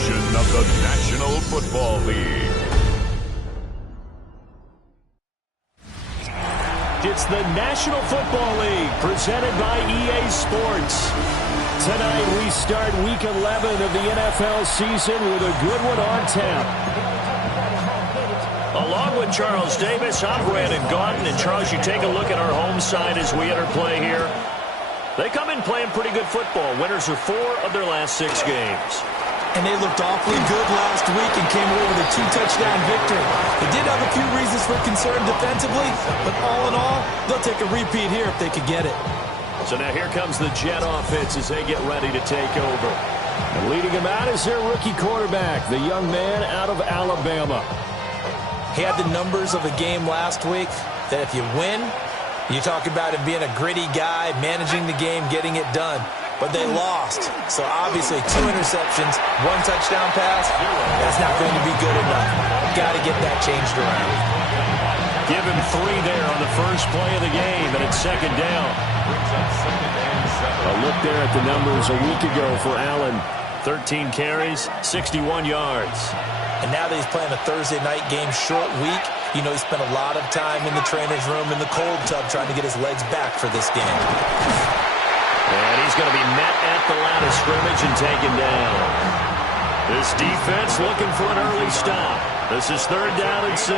edition of the National Football League. It's the National Football League presented by EA Sports. Tonight we start Week 11 of the NFL season with a good one on tap. Along with Charles Davis, I'm Brandon Gaudin. And Charles, you take a look at our home side as we enter play here. They come in playing pretty good football. Winners of 4 of their last 6 games. And they looked awfully good last week and came away with a 2-touchdown victory. They did have a few reasons for concern defensively, but all in all, they'll take a repeat here if they could get it. So now here comes the Jet offense as they get ready to take over. And leading them out is their rookie quarterback, the young man out of Alabama. He had the numbers of a game last week that if you win, you talk about him being a gritty guy, managing the game, getting it done. But they lost. So obviously 2 interceptions, 1 touchdown pass, that's not going to be good enough. Got to get that changed around. Give him 3 there on the first play of the game, and it's second down. A look there at the numbers a week ago for Allen. 13 carries, 61 yards. And now that he's playing a Thursday night game, short week, you know he spent a lot of time in the trainer's room in the cold tub trying to get his legs back for this game. And he's going to be met at the line of scrimmage and taken down. This defense looking for an early stop. This is 3rd down and 6.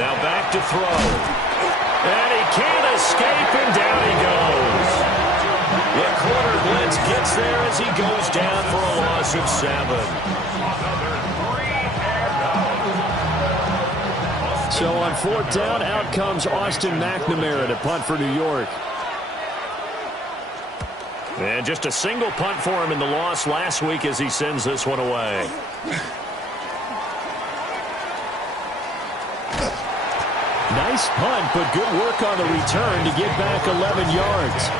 Now back to throw. And he can't escape, and down he goes. The corner blitz gets there as he goes down for a loss of 7. So on 4th down, out comes Austin McNamara to punt for New York. And just a single punt for him in the loss last week as he sends this one away. Nice punt, but good work on the return to get back 11 yards.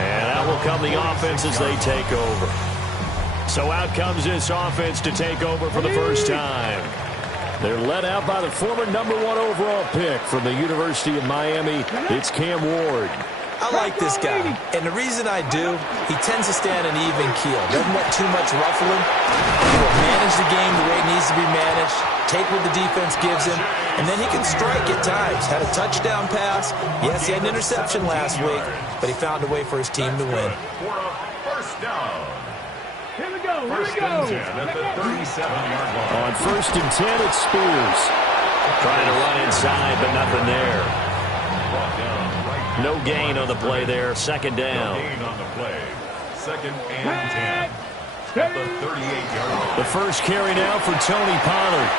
And out will come the offense as they take over. So out comes this offense to take over for the first time. They're led out by the former #1 overall pick from the University of Miami. It's Cam Ward. I like this guy, and the reason I do, he tends to stand an even keel. Doesn't want too much ruffling. He will manage the game the way it needs to be managed, take what the defense gives him, and then he can strike at times. Had a touchdown pass. Yes, he had an interception last week, but he found a way for his team to win. First down. Here we go. First and 10 at the 37-yard line. On 1st and 10, it's Spears. Trying to run inside, but nothing there. No gain on the play there. 2nd down. No gain on the play. 2nd and 10 at the 38-yard line. The first carry now for Tony Pollard.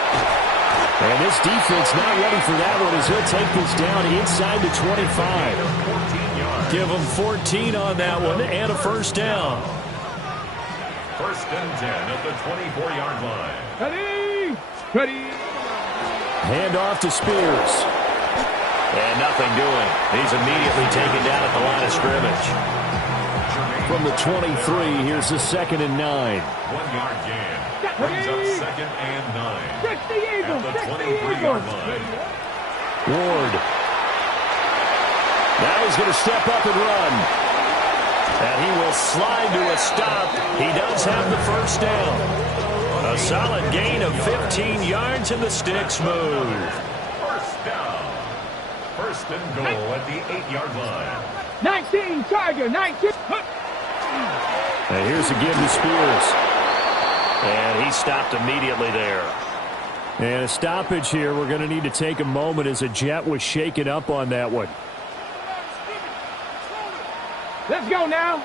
And this defense not ready for that one as he'll take this down inside the 25. Give him 14 on that one and a first down. 1st and 10 at the 24-yard line. Ready. Hand off to Spears. And nothing doing. He's immediately taken down at the line of scrimmage. From the 23, here's the 2nd and 9. 1-yard gain. Brings up 2nd and 9. At the 23-yard line. Ward. Now he's going to step up and run. And he will slide to a stop. He does have the first down. A solid gain of 15 yards, and the sticks move. First down. 1st and goal at the 8-yard line. 19, Tiger, 19. And here's a give to Spears. And he stopped immediately there. And a stoppage here. We're going to need to take a moment as a Jet was shaken up on that one. Let's go now.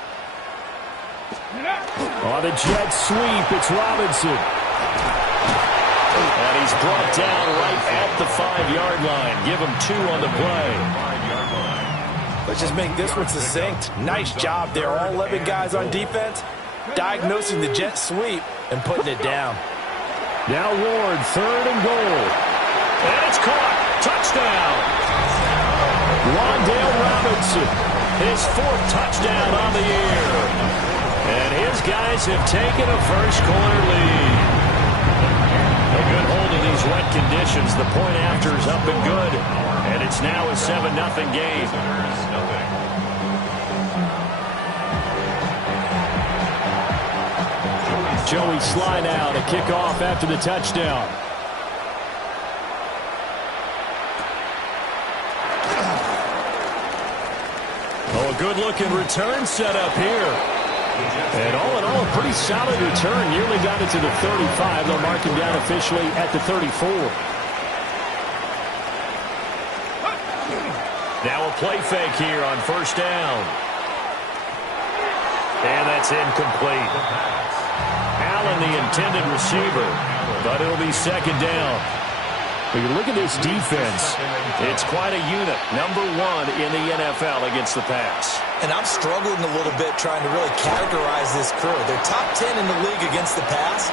On the Jet sweep, it's Robinson. And he's brought down right at the 5-yard line. Give him 2 on the play. Let's just make this one succinct. Nice job there. All 11 guys on defense diagnosing the jet sweep and putting it down. Now Ward, 3rd and goal. And it's caught. Touchdown. Wan'Dale Robinson, his 4th touchdown on the year. And his guys have taken a first-quarter lead. A good hold of these wet conditions. The point after is up and good. And it's now a 7-0 game. Joey Sly now to kick off after the touchdown. Oh, a good-looking return set up here. And all in all, a pretty solid return. Nearly got it to the 35. They'll mark him down officially at the 34. Now a play fake here on first down. And that's incomplete. Allen, the intended receiver, but it'll be second down. When you look at this defense, it's quite a unit. Number one in the NFL against the pass. And I'm struggling a little bit trying to really categorize this crew. They're top 10 in the league against the pass,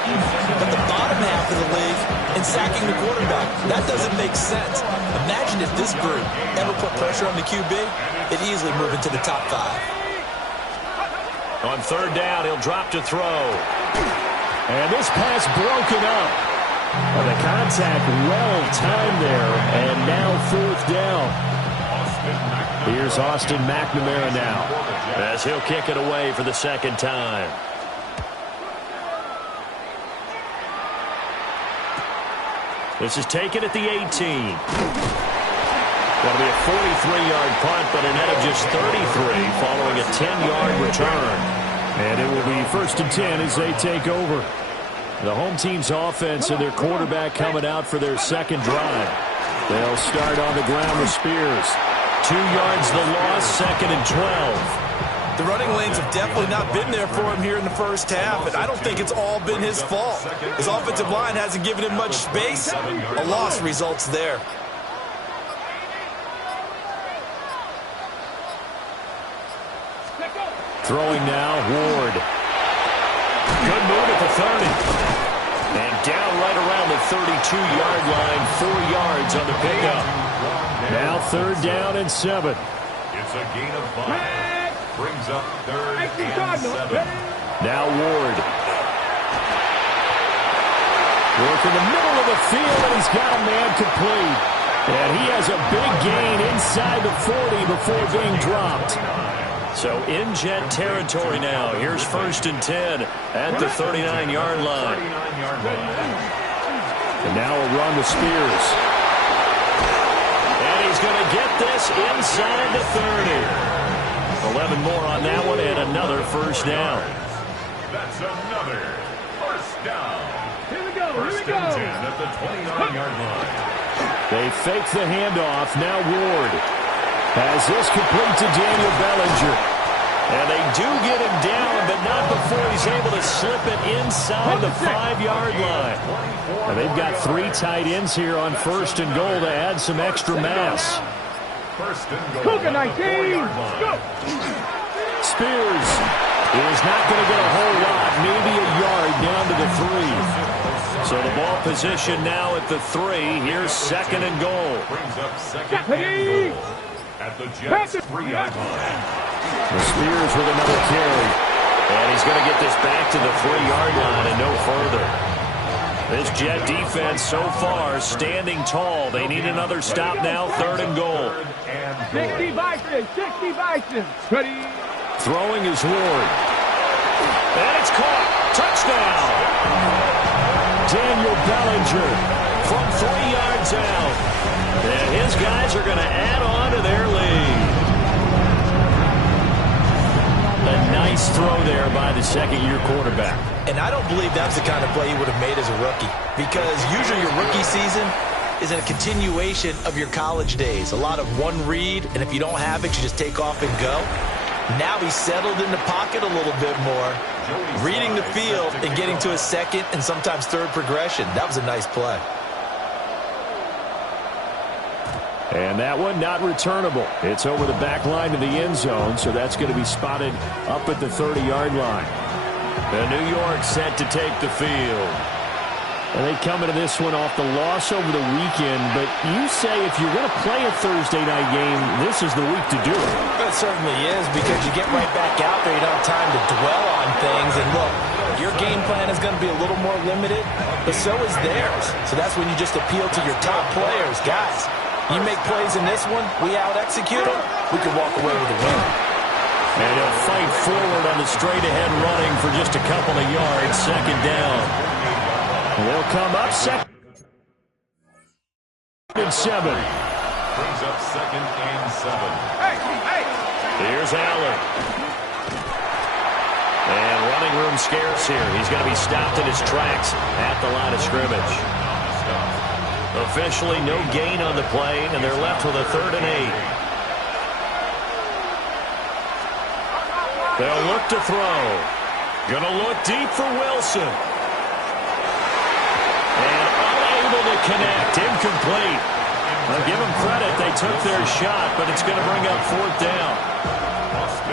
but the bottom half of the league in sacking the quarterback. That doesn't make sense. Imagine if this group ever put pressure on the QB, it'd easily move into the top 5. On third down, he'll drop to throw. And this pass broken up. And the contact well timed there, and now fourth down. Here's Austin McNamara now, as he'll kick it away for the second time. This is taken at the 18. That'll be a 43-yard punt, but a net of just 33 following a 10-yard return. And it will be first and 10 as they take over. The home team's offense and their quarterback coming out for their second drive. They'll start on the ground with Spears. 2 yards the loss, second and 12. The running lanes have definitely not been there for him here in the first half, and I don't think it's all been his fault. His offensive line hasn't given him much space. A loss results there. Throwing now, Ward. Good move at the 30. And down right around the 32-yard line, 4 yards on the pickup. Now third down and 7. It's a gain of 5. Brings up third and 7. Now Ward. Work in the middle of the field, and he's got a man complete. And he has a big gain inside the 40 before being dropped. So in Jet territory now. Here's first and 10 at the 39-yard line. And now a run with Spears. And he's going to get this inside the 30. 11 more on that one and another first down. That's another first down. Here we go. First and 10 at the 29-yard line. They fake the handoff. Now Ward has this complete to Daniel Bellinger. And they do get him down, but not before he's able to slip it inside the 5-yard line. And they've got 3 tight ends here on first and goal to add some extra mass. First and goal. Cougar 19. Go. Spears is not going to get a whole lot, maybe a yard down to the 3. So the ball position now at the 3. Here's second and goal. Brings up second and goal at the Jets 3-yard line. Spears with another carry. And he's going to get this back to the 3-yard line and no further. This Jet defense so far standing tall. They need another stop now, third and goal. 60 Bison, 60 Bison. Ready. Throwing is Ward. And it's caught. Touchdown. Daniel Bellinger from 3 yards out. And his guys are going to add on to their lead. A nice throw there by the second-year quarterback. And I don't believe that's the kind of play he would have made as a rookie, because usually your rookie season is a continuation of your college days. A lot of one read, and if you don't have it, you just take off and go. Now he's settled in the pocket a little bit more, reading the field and getting to his second and sometimes third progression. That was a nice play. And that one not returnable. It's over the back line to the end zone, so that's going to be spotted up at the 30-yard line. And New York set to take the field. And they come into this one off the loss over the weekend, but you say if you're going to play a Thursday night game, this is the week to do it. It certainly is, because you get right back out there. You don't have time to dwell on things. And look, your game plan is going to be a little more limited, but so is theirs. So that's when you just appeal to your top players. Guys, you make plays in this one, we out-execute them, we can walk away with a win. And he'll fight forward on the straight-ahead running for just a couple of yards. Second down. They'll come up second and 7. Brings up 2nd and 7. Here's Allen. And running room scarce here. He's going to be stopped in his tracks at the line of scrimmage. Officially no gain on the play, and they're left with a 3rd and 8. They'll look to throw. Going to look deep for Wilson. And unable to connect. Incomplete. I'll give them credit. They took their shot, but it's going to bring up 4th down.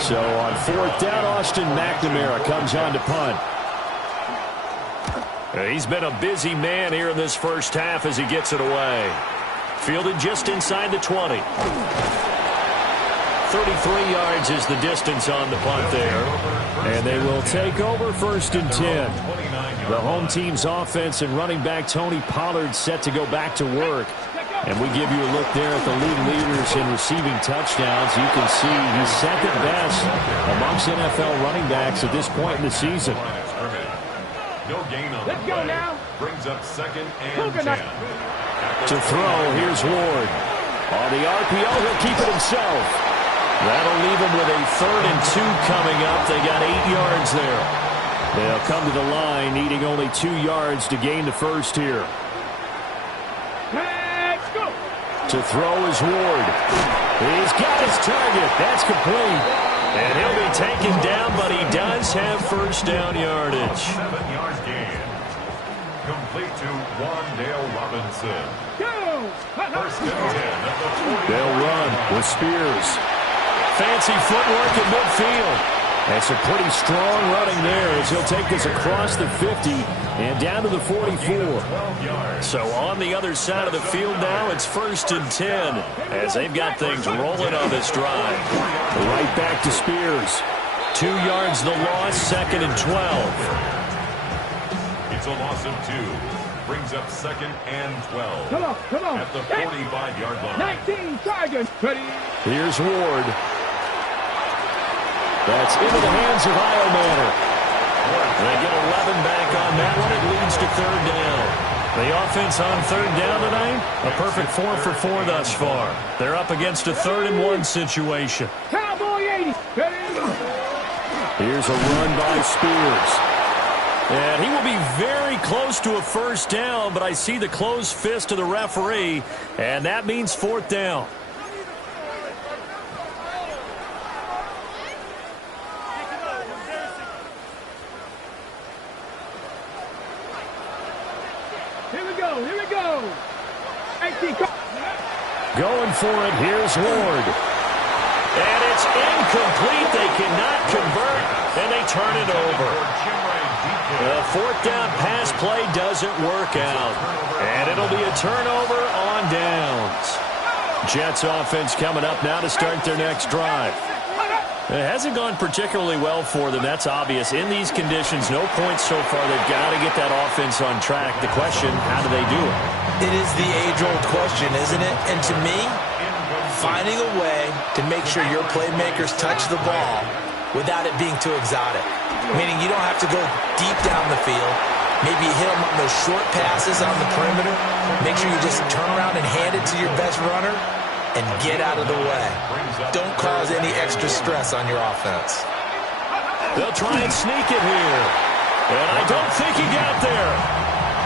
So on 4th down, Austin McNamara comes on to punt. He's been a busy man here in this first half as he gets it away. Fielded just inside the 20. 33 yards is the distance on the punt there. And they will take over 1st and 10. The home team's offense and running back Tony Pollard set to go back to work. And we give you a look there at the league leaders in receiving touchdowns. You can see he's second best amongst NFL running backs at this point in the season. No gain on Let's go now. Brings up 2nd and 10. To throw, here's Ward. On the RPO, he'll keep it himself. That'll leave him with a 3rd and 2 coming up. They got 8 yards there. They'll come to the line, needing only 2 yards to gain the first here. Let's go. To throw is Ward. He's got his target. That's complete. And he'll be taken down, but he does have 1st down yardage. 7 yards gain. Complete to Wandale Robinson. Go. 1st and 10 at the 20. They'll run with Spears. Fancy footwork in midfield. That's a pretty strong running there as he'll take this across the 50 and down to the 44. So on the other side of the field now, it's 1st and 10 as they've got things rolling on this drive. Right back to Spears. 2 yards the loss, 2nd and 12. It's a loss of 2. Brings up 2nd and 12. Come on. At the 45-yard line. 19 targets. Ready. Here's Ward. That's into the hands of Iomanner. They get 11 back on that one. It leads to 3rd down. The offense on 3rd down tonight, a perfect 4 for 4 thus far. They're up against a 3rd and 1 situation. Cowboy 80. Ready. Here's a run by Spears. And he will be very close to a 1st down, but I see the closed fist of the referee, and that means 4th down. Here we go. 18. Going for it, here's Ward. And it's incomplete. They cannot convert, and they turn it over. The 4th down pass play doesn't work out. And it'll be a turnover on downs. Jets offense coming up now to start their next drive. It hasn't gone particularly well for them. That's obvious. In these conditions, no points so far. They've got to get that offense on track. The question, how do they do it? It is the age-old question, isn't it? And to me, finding a way to make sure your playmakers touch the ball without it being too exotic. Meaning you don't have to go deep down the field. Maybe hit them on those short passes on the perimeter. Make sure you just turn around and hand it to your best runner and get out of the way. Don't cause any extra stress on your offense. They'll try and sneak it here. And I don't think he got there.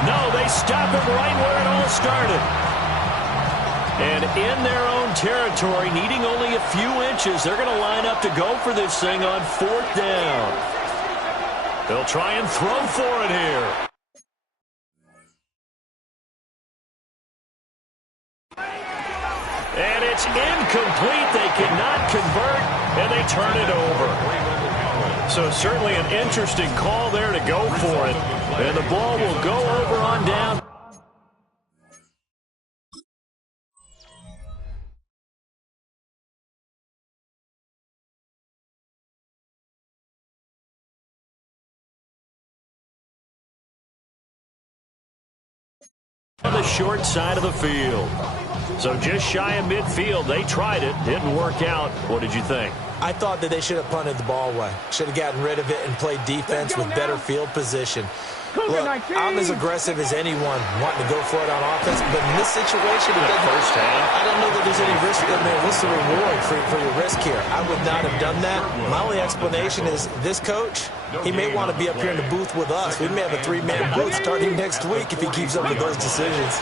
No, they stop him right where it all started. And in their own territory, needing only a few inches, they're going to line up to go for this thing on 4th down. They'll try and throw for it here. And it's incomplete. They cannot convert, and they turn it over. So certainly an interesting call there to go for it. And the ball will go over on down. On the short side of the field. So just shy of midfield. They tried it. Didn't work out. What did you think? I thought that they should have punted the ball away. Should have gotten rid of it and played defense with better field position. Look, I'm as aggressive as anyone wanting to go for it on offense, but in this situation, I don't know that there's any risk. I mean, what's the reward for your risk here? I would not have done that. My only explanation is this coach, he may want to be up here in the booth with us. We may have a three-man booth starting next week if he keeps up with those decisions.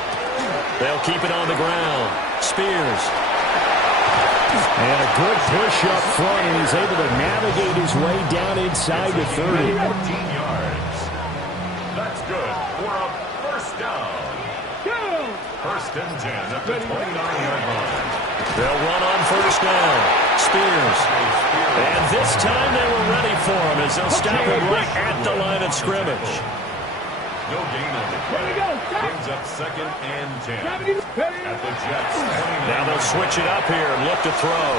They'll keep it on the ground. Spears. And a good push up front, and he's able to navigate his way down inside the 30. 14 yards. That's good for a first down. First and 10 at the 29-yard line. They'll run on first down. Spears. And this time they were ready for him as they'll stop him right at the line of scrimmage. No gain on the play. Brings up second and 10 at the Jets. Now they'll switch it up here and look to throw.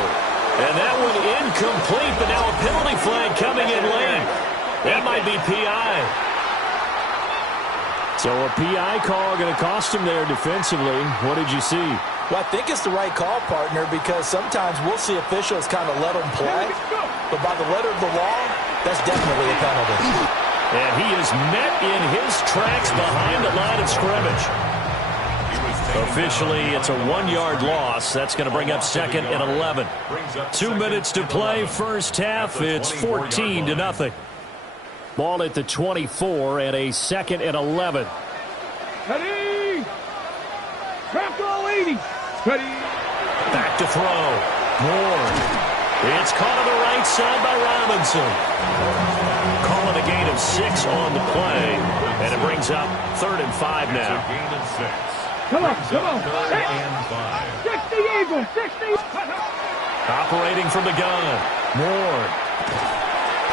And that one incomplete, but now a penalty flag coming in late. That might be PI. So a PI call going to cost him there defensively. What did you see? Well, I think it's the right call, partner, because sometimes we'll see officials kind of let them play. But by the letter of the law, that's definitely a penalty. And he is met in his tracks behind the line of scrimmage. Officially, it's a 1-yard loss. That's going to bring up second and 11. 2 minutes to play, first half. It's 14-0. Ball at the 24 and a second and 11. Ready. Craft all 80. Ready. Back to throw. Moore. It's caught on the right side by Robinson. Calling a gain of 6 on the play. And it brings up 3rd and 5 now. Gain of 6. Come on, come on. 3rd and 5. 60 Eagles, 60. Operating from the gun. Moore.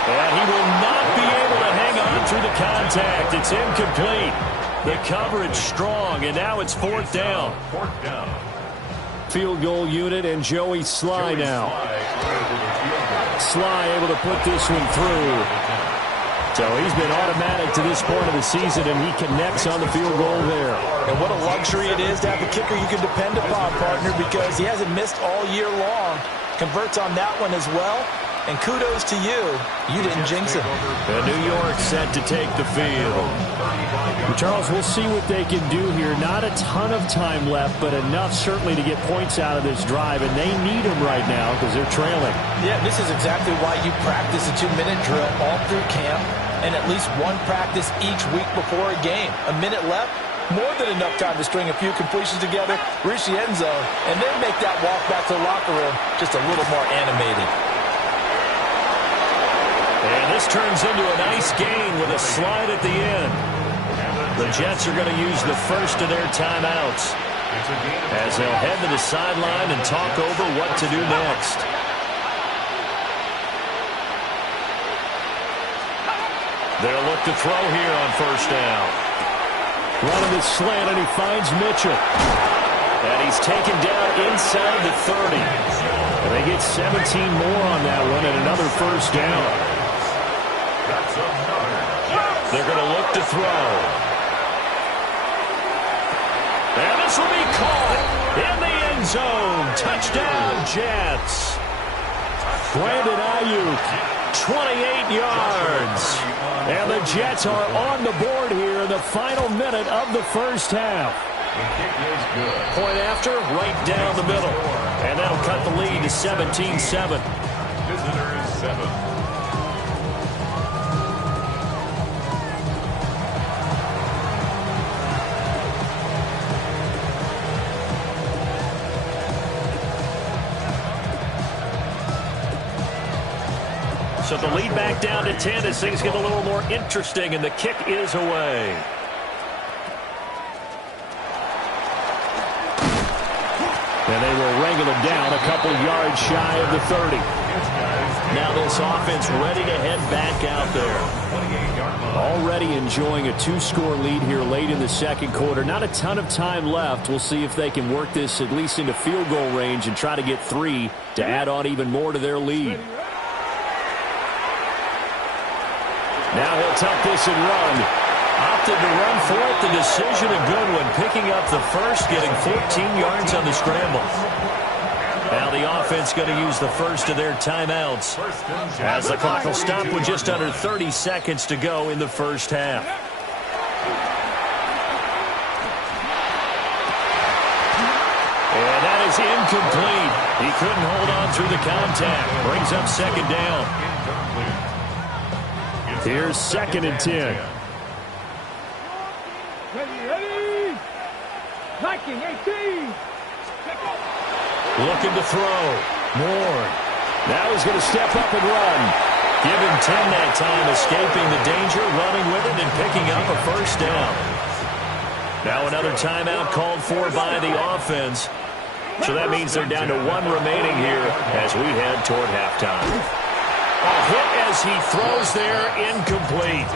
And he will not be able to hang on through the contact. It's incomplete. The coverage strong, and now it's 4th down. 4th down. Field goal unit and Joey Sly now. Sly able to put this one through. So he's been automatic to this point of the season, and he connects on the field goal there. And what a luxury it is to have a kicker you can depend upon, partner, because he hasn't missed all year long. Converts on that one as well. And kudos to you. You didn't jinx him. And New York set to take the field. Charles, we'll see what they can do here. Not a ton of time left, but enough certainly to get points out of this drive. And they need them right now because they're trailing. Yeah, this is exactly why you practice a 2-minute drill all through camp and at least one practice each week before a game. A minute left, more than enough time to string a few completions together, reach the end zone, and then make that walk back to the locker room just a little more animated. And this turns into a nice gain with a slide at the end. The Jets are going to use the first of their timeouts as they'll head to the sideline and talk over what to do next. They'll look to throw here on first down. Running the slant, and he finds Mitchell. And he's taken down inside the 30. And they get 17 more on that one and another first down. They're going to look to throw. And this will be caught in the end zone. Touchdown, Jets. Brandon Ayuk, 28 yards. And the Jets are on the board here in the final minute of the first half. Point after, right down the middle. And that'll cut the lead to 17-7. Visitors 7. So the lead back down to 10 as things get a little more interesting, and the kick is away. And they will wrangle him down a couple yards shy of the 30. Now this offense ready to head back out there. Already enjoying a 2-score lead here late in the second quarter. Not a ton of time left. We'll see if they can work this at least into field goal range and try to get 3 to add on even more to their lead. Now he'll tuck this and run. Opted to run for it. The decision a good one. Picking up the first, getting 14 yards on the scramble. Now the offense going to use the first of their timeouts as the clock will stop with just under 30 seconds to go in the first half. And that is incomplete. He couldn't hold on through the contact. Brings up second down. Here's 2nd and 10. Ready. Viking 18. Looking to throw. Moore. Now he's going to step up and run. Give him 10 that time, escaping the danger, running with it, and picking up a first down. Now another timeout called for by the offense. So that means they're down to 1 remaining here as we head toward halftime. A hit as he throws there, incomplete.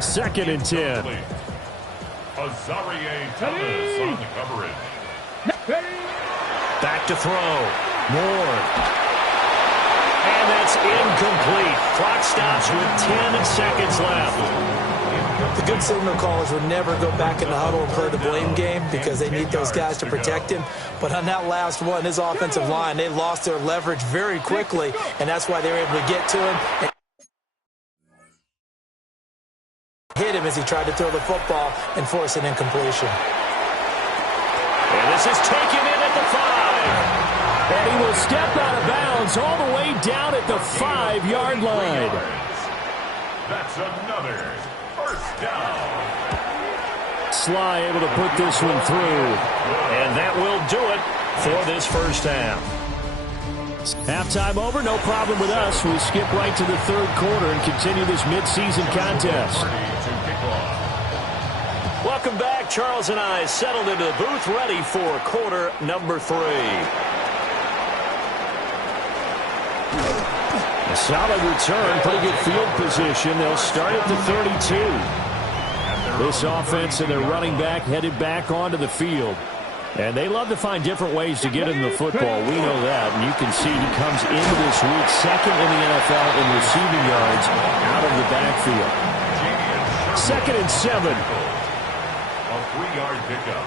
2nd and 10. Azareye'h Thomas on the coverage. Back to throw. Moore. And that's incomplete. Clock stops with 10 seconds left. The good signal callers would never go back in the huddle and play the blame game because they need those guys to protect him. But on that last one, his offensive line, they lost their leverage very quickly, and that's why they were able to get to him and hit him as he tried to throw the football and force an incompletion. And this is taken in at the 5. And he will step out of bounds all the way down at the 5-yard line. That's another first down. Sly able to put this one through. And that will do it for this first half. Halftime over, no problem with us. We skip right to the 3rd quarter and continue this midseason contest. Welcome back. Charles and I settled into the booth ready for quarter number 3. A solid return, pretty good field position. They'll start at the 32. This offense and their running back headed back onto the field. And they love to find different ways to get him the football. We know that. And you can see he comes into this week 2nd in the NFL in receiving yards out of the backfield. 2nd and 7. A 3-yard pickup.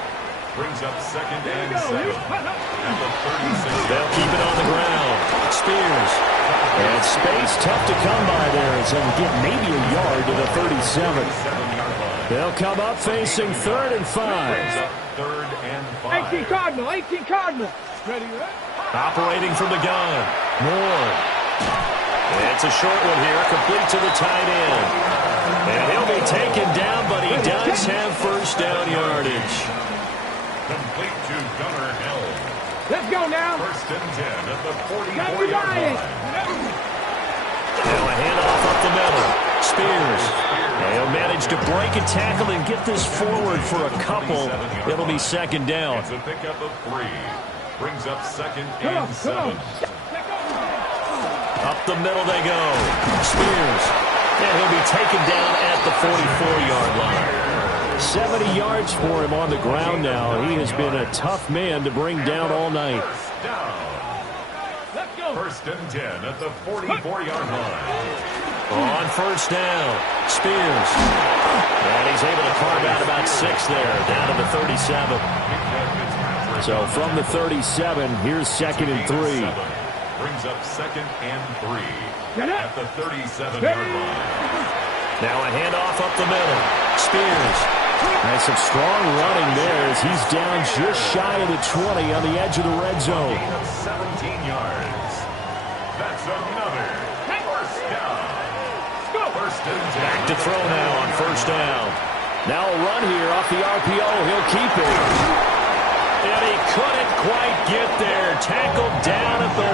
Brings up 2nd and 7. At the 36. They'll keep it on the ground. Spears. And space tough to come by there as they'll get maybe a yard to the 37. They'll come up facing 3rd and 5. 3rd and 5. 18 Cardinal. 18 Cardinal. Ready. Operating from the gun. Moore. It's a short one here, complete to the tight end. And he'll be taken down, but he does have first down yardage. Complete to Gunnar Hill. Let's go now. 1st and 10 at the 44-yard Got line. Now a handoff up the middle. Spears. And he'll manage to break a tackle and get this forward for a couple. It'll be 2nd down. It's a pickup of 3. Brings up 2nd and 7. Up the middle they go. Spears. And he'll be taken down at the 44-yard line. 70 yards for him on the ground now. He has been a tough man to bring down all night. First down. 1st and 10 at the 44-yard line. On first down, Spears. And he's able to carve out about 6 there, down to the 37. So from the 37, here's 2nd and 3. Brings up 2nd and 3 at the 37-yard line. Now a handoff up the middle. Spears. Nice and strong running there as he's down just shy of the 20 on the edge of the red zone. 17 yards. That's another first down. First and 10. Back to throw now on first down. Now a run here off the RPO. He'll keep it. And he couldn't quite get there. Tackled down at the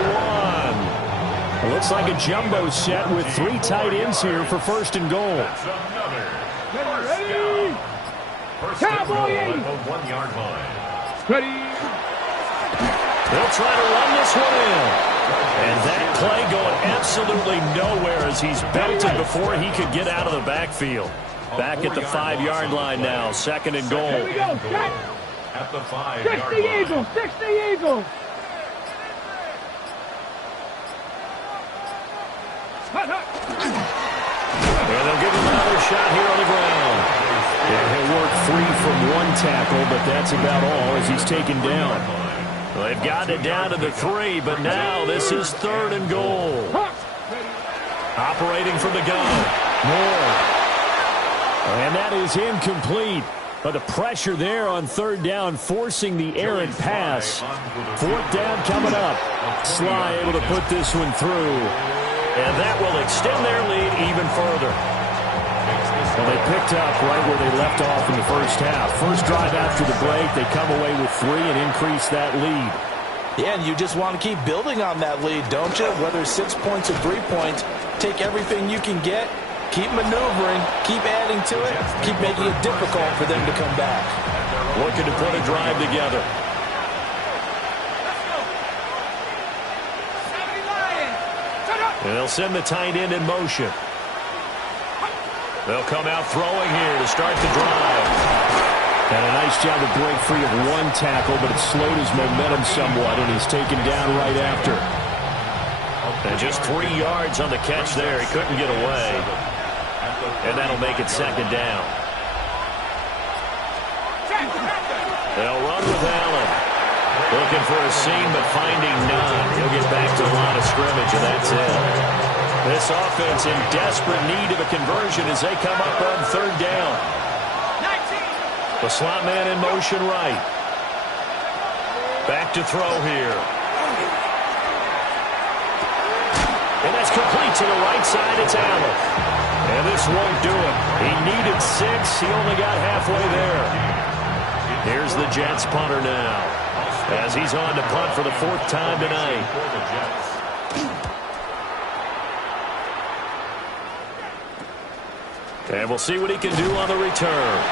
1. It looks like a jumbo set with 3 tight ends here for 1st and goal. That's another first down. First and goal at the 1-yard line. Ready. They'll try to run this one in. And that play going absolutely nowhere as he's belted before he could get out of the backfield. Back at the 5-yard line now, 2nd and goal. Here we go. Set. At the 5-yard 60 line. Eagles. 60 Eagles. And they'll give him another shot here on the ground. Yeah, he'll work free from 1 tackle, but that's about all as he's taken down. Well, they've gotten it down to the 3, but now this is 3rd and goal. Operating from the gun. Moore. And that is incomplete. But the pressure there on 3rd down, forcing the errant pass. 4th down coming up. Sly able to put this one through. And that will extend their lead even further. Well, they picked up right where they left off in the first half. First drive after the break, they come away with 3 and increase that lead. Yeah, and you just want to keep building on that lead, don't you? Whether it's 6 points or 3 points, take everything you can get, keep maneuvering, keep adding to it, keep making it difficult for them to come back. Looking to put a drive together. And they'll send the tight end in motion. They'll come out throwing here to start the drive. And a nice job to break free of 1 tackle, but it slowed his momentum somewhat, and he's taken down right after. And just 3 yards on the catch there. He couldn't get away. And that'll make it 2nd down. They'll run with Allen. Looking for a seam, but finding none. He'll get back to the line of scrimmage, and that's it. This offense in desperate need of a conversion as they come up on 3rd down. The slot man in motion right. Back to throw here. And that's complete to the right side. It's Allen. And this won't do it. He needed 6. He only got halfway there. Here's the Jets punter now, as he's on to punt for the 4th time tonight. And we'll see what he can do on the return.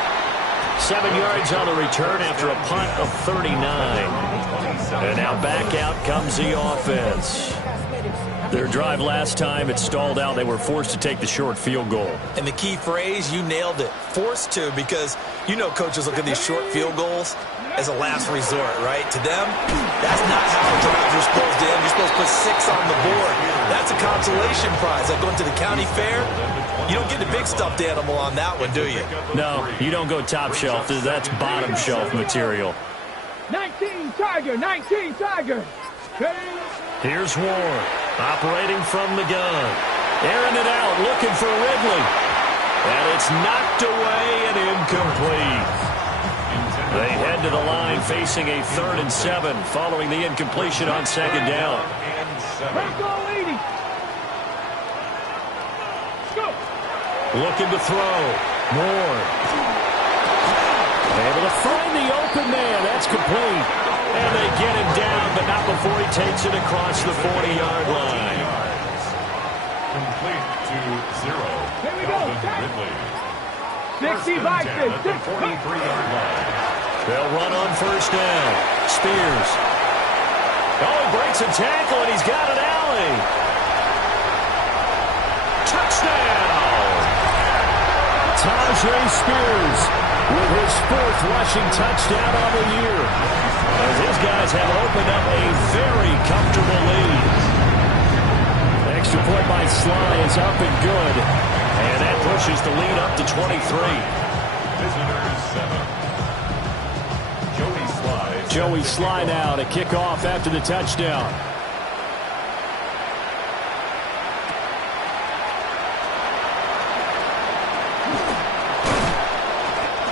7 yards on the return after a punt of 39. And now back out comes the offense. Their drive last time, it stalled out. They were forced to take the short field goal. And the key phrase, you nailed it, forced to, because you know coaches look at these short field goals as a last resort, right? To them, that's not how drives are supposed to end. You're supposed to put 6 on the board. That's a consolation prize. Like going to the county fair, you don't get the big stuffed animal on that one, do you? No, you don't go top shelf. That's bottom shelf material. 19 Tiger, 19 Tiger. Here's Warren, operating from the gun. Airing it out, looking for Ridley. And it's knocked away and incomplete. They head to the line facing a 3rd and 7 following the incompletion on 2nd down. Looking to throw. Moore. Able to find the open man. That's complete. And they get him down, but not before he takes it across the 40-yard line. Complete to 0. Here we go. Ridley. 60 by 6. 43-yard line. They'll run on 1st down. Spears. Oh, he breaks a tackle, and he's got an alley. Touchdown! Tyjae Spears with his 4th rushing touchdown on the year, as his guys have opened up a very comfortable lead. Extra point by Sly is up and good, and that pushes the lead up to 23. Visitors 7. Joey Sly now to kick off after the touchdown.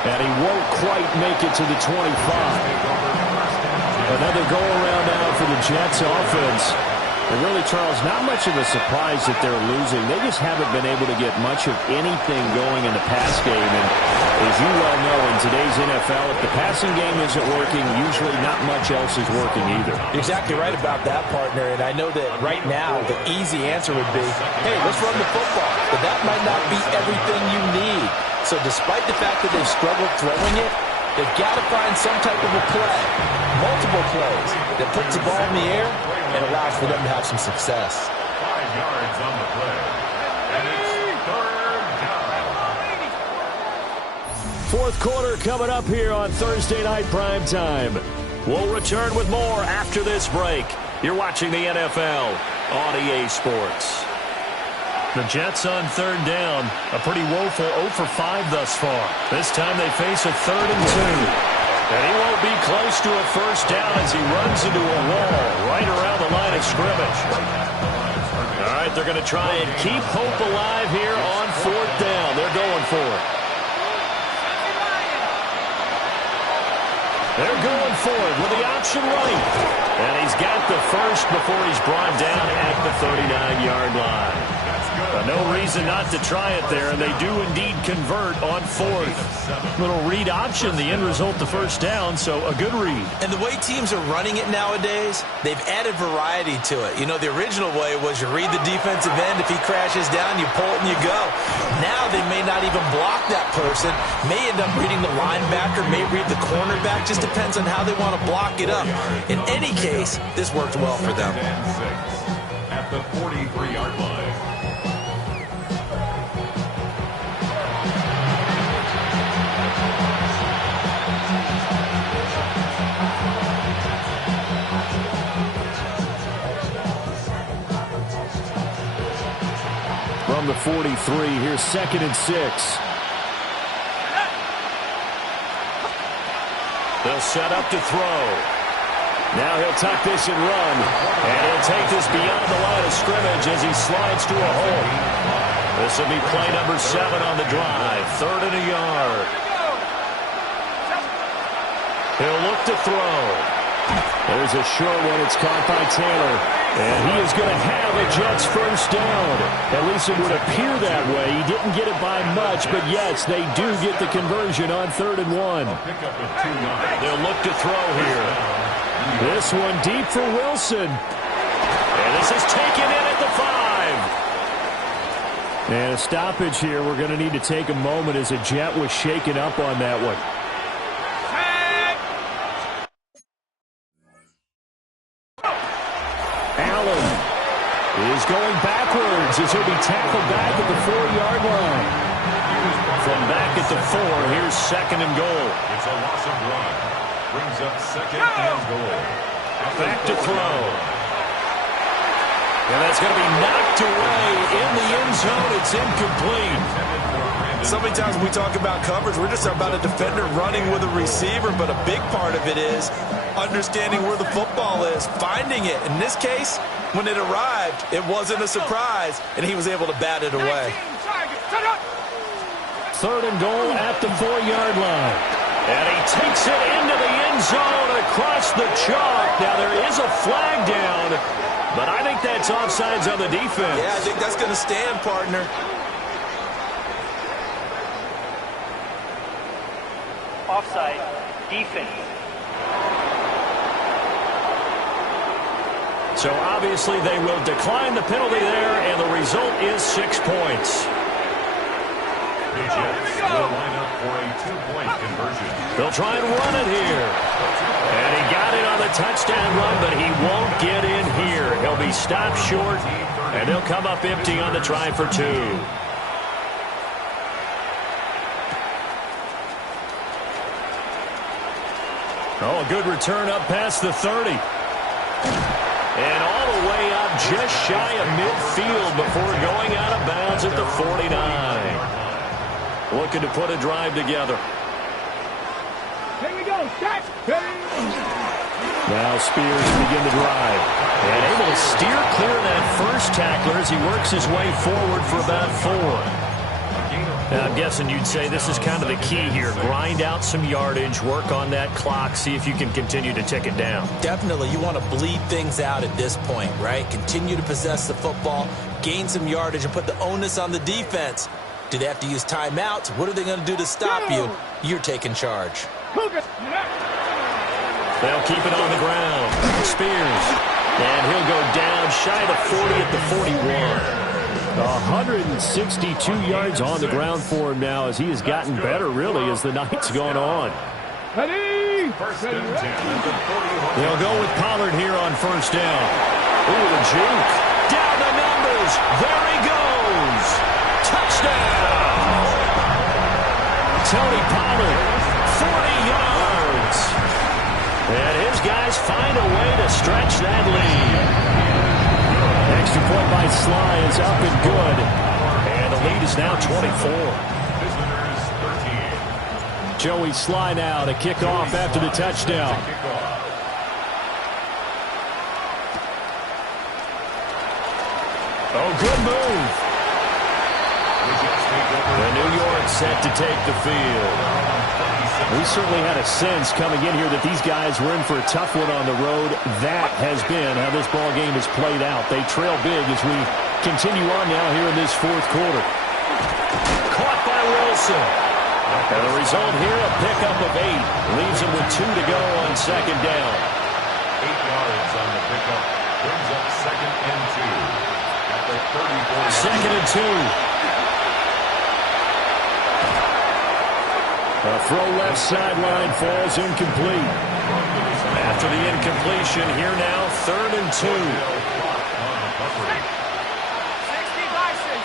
And he won't quite make it to the 25. Another go-around now for the Jets offense. And really, Charles, not much of a surprise that they're losing. They just haven't been able to get much of anything going in the pass game. And as you well know, in today's NFL, if the passing game isn't working, usually not much else is working either. You're exactly right about that, partner. And I know that right now the easy answer would be, hey, let's run the football. But that might not be everything you need. So despite the fact that they've struggled throwing it, they've got to find some type of a play, multiple plays, that puts the ball in the air and allows for them to have some success. 5 yards on the play. And it's 3rd down. 4th quarter coming up here on Thursday Night Prime Time. We'll return with more after this break. You're watching the NFL on EA Sports. The Jets on 3rd down. A pretty woeful 0 for 5 thus far. This time they face a 3rd and 2. And he won't be close to a first down as he runs into a wall right around the line of scrimmage. All right, they're going to try and keep hope alive here on fourth down. They're going for it. They're going for it with the option right. And he's got the first before he's brought down at the 39-yard line. No reason not to try it there, and they do indeed convert on fourth. Little read option, the end result, the first down, so a good read. And the way teams are running it nowadays, they've added variety to it. You know, the original way was you read the defensive end. If he crashes down, you pull it and you go. Now they may not even block that person, may end up reading the linebacker, may read the cornerback. Just depends on how they want to block it up. In any case, this worked well for them. At the 43-yard line. From the 43, here's 2nd and 6. They'll set up to throw. Now he'll tuck this and run. And he'll take this beyond the line of scrimmage as he slides to a hole. This will be play number 7 on the drive. 3rd and a yard. He'll look to throw. There's a short one. It's caught by Taylor. And he is going to have a Jets first down. At least it would appear that way. He didn't get it by much, but yes, they do get the conversion on 3rd and 1. They'll look to throw here. This one deep for Wilson. And this is taken in at the 5. And a stoppage here. We're going to need to take a moment as a Jet was shaken up on that one. Is going backwards as he'll be tackled back at the 4-yard line. From back at the 4, here's 2nd and goal. It's a loss of 1. Brings up 2nd and goal. Back to throw. And that's going to be knocked away in the end zone. It's incomplete. So many times when we talk about coverage, we're just about a defender running with a receiver, but a big part of it is understanding where the football is, finding it. In this case, when it arrived, it wasn't a surprise, and he was able to bat it away. 3rd and goal at the 4-yard line. And he takes it into the end zone across the chalk. Now there is a flag down, but I think that's offsides on the defense. Yeah, I think that's going to stand, partner. Offside, defense. So obviously they will decline the penalty there, and the result is 6 points. The Jets will line up for a 2-point conversion. They'll try and run it here. And he got it on the touchdown run, but he won't get in here. He'll be stopped short, and they'll come up empty on the try for 2. Oh, a good return up past the 30. And all the way up just shy of midfield before going out of bounds at the 49. Looking to put a drive together. Here we go. Start. Now Spears begin the drive. And able to steer clear of that first tackler as he works his way forward for about 4. Now, I'm guessing you'd say this is kind of the key here. Grind out some yardage, work on that clock, see if you can continue to tick it down. Definitely, you want to bleed things out at this point, right? Continue to possess the football, gain some yardage, and put the onus on the defense. Do they have to use timeouts? What are they going to do to stop you? You're taking charge. They'll keep it on the ground. Spears. And he'll go down shy of the 40 at the 41. 162 yards on the ground for him now as he has gotten better, really, as the night's gone on. Ready? First and 10 at the 41. They'll go with Pollard here on first down. Ooh, the juke. Down the numbers. There he goes. Touchdown. Tony Pollard, 40 yards. And his guys find a way to stretch that lead. Extra point by Sly is up and good. And the lead is now 24. Visitors 13. Joey Sly now to kick off after the touchdown. Oh, good move. The New York set to take the field. We certainly had a sense coming in here that these guys were in for a tough one on the road. That has been how this ball game has played out. They trail big as we continue on now here in this fourth quarter. Caught by Wilson. And the result here, a pickup of 8. Leaves him with 2 to go on second down. 8 yards on the pickup. Brings up 2nd and 2. At the 34. 2nd and 2. A throw left sideline falls incomplete. After the incompletion, here now, 3rd and 2. 60 Bison.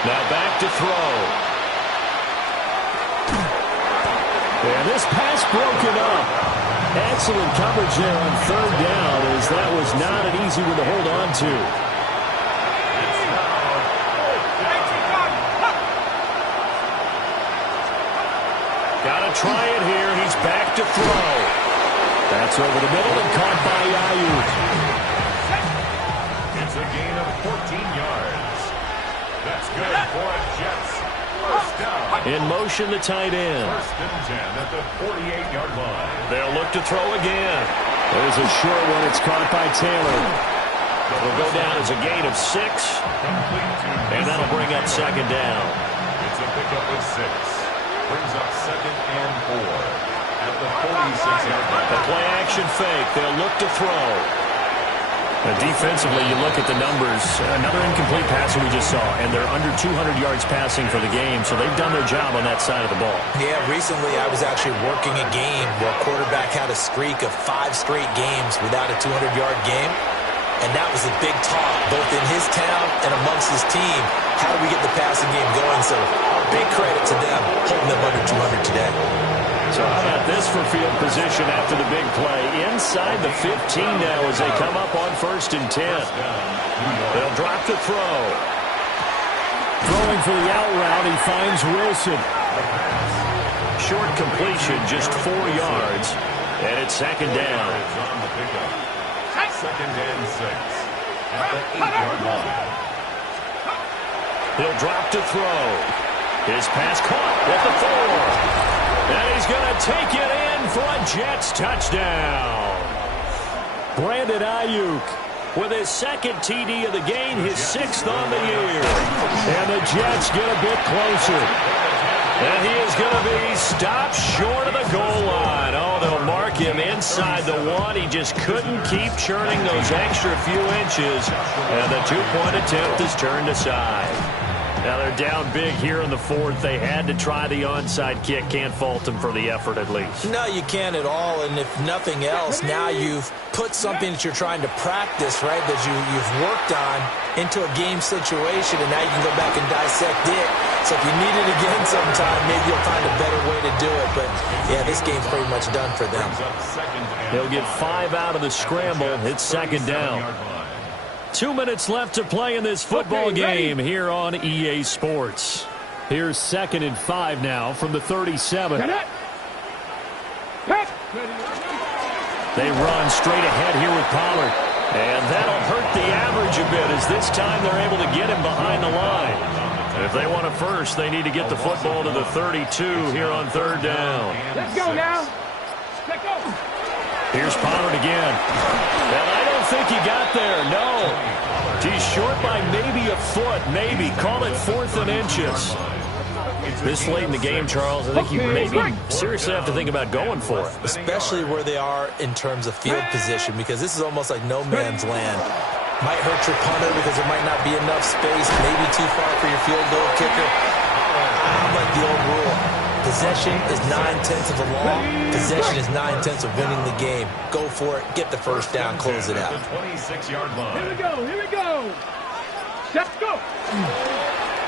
Now back to throw. And this pass broken up. Excellent coverage there on 3rd down, as that was not an easy one to hold on to. Got to try it here. He's back to throw. That's over the middle and caught by Aiyuk. It's a gain of 14 yards. That's good for a Jets. First down. In motion, the tight end. 1st and 10 at the 48-yard line. They'll look to throw again. There's a short one. It's caught by Taylor. It'll go down as a gain of 6. And that'll bring up 2nd down. It's a pickup of 6. Brings up 2nd and 4 at the 46-yard line. The play action fake. They'll look to throw. Defensively, you look at the numbers. Another incomplete pass that we just saw, and they're under 200 yards passing for the game, so they've done their job on that side of the ball. Yeah, recently I was actually working a game where a quarterback had a streak of 5 straight games without a 200-yard game, and that was a big talk, both in his town and amongst his team. How do we get the passing game going? So big credit to them, holding them under 200 today. So how about this for field position after the big play? Inside the 15 now as they come up on 1st and 10. They'll drop to throw. Throwing for the out route, he finds Wilson. Short completion, just 4 yards. And it's 2nd down. 2nd and 6 at the 8-yard line. He'll drop to throw. His pass caught at the 4. And he's going to take it in for a Jets touchdown. Brandon Aiyuk with his 2nd TD of the game, his 6th on the year. And the Jets get a bit closer. And he is going to be stopped short of the goal line. Oh, they'll mark him inside the 1. He just couldn't keep churning those extra few inches. And the 2-point attempt is turned aside. Now they're down big here in the 4th. They had to try the onside kick. Can't fault them for the effort at least. No, you can't at all. And if nothing else, now you've put something that you're trying to practice, right, that you've worked on into a game situation, and now you can go back and dissect it. So if you need it again sometime, maybe you'll find a better way to do it. But, yeah, this game's pretty much done for them. They'll get 5 out of the scramble. It's 2nd down. 2 minutes left to play in this football game here on EA Sports. Here's 2nd and 5 now from the 37. They run straight ahead here with Pollard. And that'll hurt the average a bit as this time they're able to get him behind the line. If they want a first, they need to get the football to the 32 here on 3rd down. Let's go now. Let's go. Here's Pollard again. And I don't think he got there, no. He's short by maybe a foot, maybe. Call it 4th and inches. This late in the game, Charles, I think you maybe seriously have to think about going for it. Especially where they are in terms of field position, because this is almost like no man's land. Might hurt your punter because there might not be enough space, maybe too far for your field goal kicker. I'm like the old rule. Possession is 9/10 of the law. Possession is 9/10 of winning the game. Go for it. Get the first down. Close it out. 26-yard line. Here we go. Here we go. Let's go.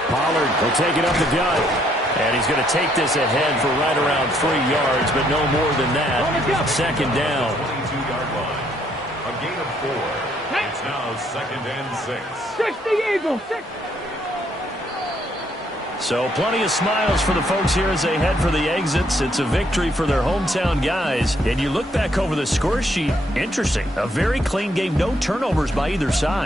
Pollard will take it up the gut. And he's going to take this ahead for right around 3 yards, but no more than that. 2nd down. 22-yard line. A gain of 4. It's now 2nd and 6. 60 Eagles. 6. So plenty of smiles for the folks here as they head for the exits. It's a victory for their hometown guys. And you look back over the score sheet, interesting. A very clean game, no turnovers by either side.